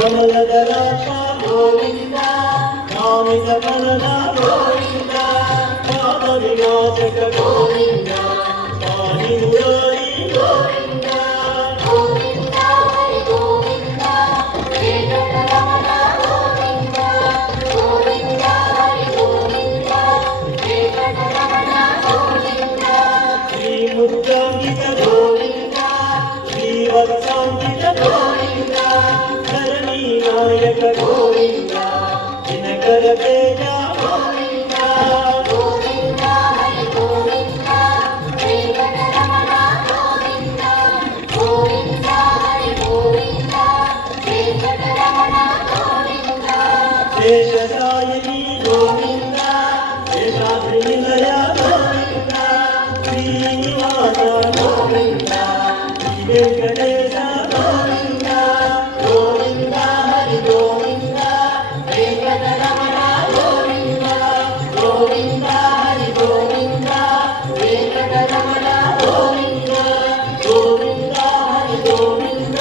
కమలదళాక్ష గోవింద కామిత కలన గోవింద పాప వినాశక గోవింద పాని మురారి గోవింద గోవింద హరి గోవింద వెంకటరమణ గోవింద గోవింద హరి గోవింద వెంకటరమణ గోవింద శ్రీ ముద్రాంగిత గోవింద శ్రీ వత్సాంగిత గోవింద ధరణి నాయక గోవింద దినకర తేజ గోవింద గోవింద హరి గోవింద వెంకటరమణ గోవింద గోవింద హరి గోవింద వెంకటరమణ గోవింద శేషసాయిని గోవింద శేషాద్రి నిలయ గోవింద శ్రీనివాస గోవింద శ్రీ వెంకటేశ గోవింద గోవింద హరి గోవింద వెంకటరమణ గోవింద గోవింద హరి గోవింద వెంకటరమణ గోవింద గోవింద హరి గోవింద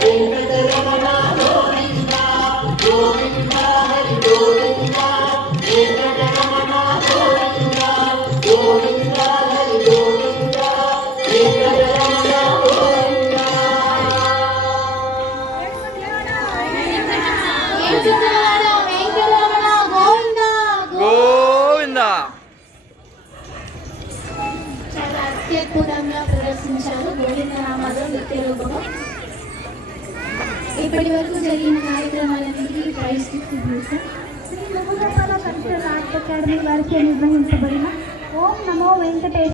వెంకటరమణ గోవింద గోవింద హరి గోవింద వెంకటరమణ గోవింద గోవింద హరి గోవింద వెంకటరమణ గోవింద గోవింద. చాలా అత్యద్భుతంగా ప్రదర్శించారు గోవింద నామాలు నృత్య రూపము. ఇప్పటి వరకు జరిగిన కార్యక్రమాలన్నింటికీ prize distribution Shri Mugudapala cultural art academy వారిచే నిర్వహించబడిన ఓం నమో వెంకటేశ్వర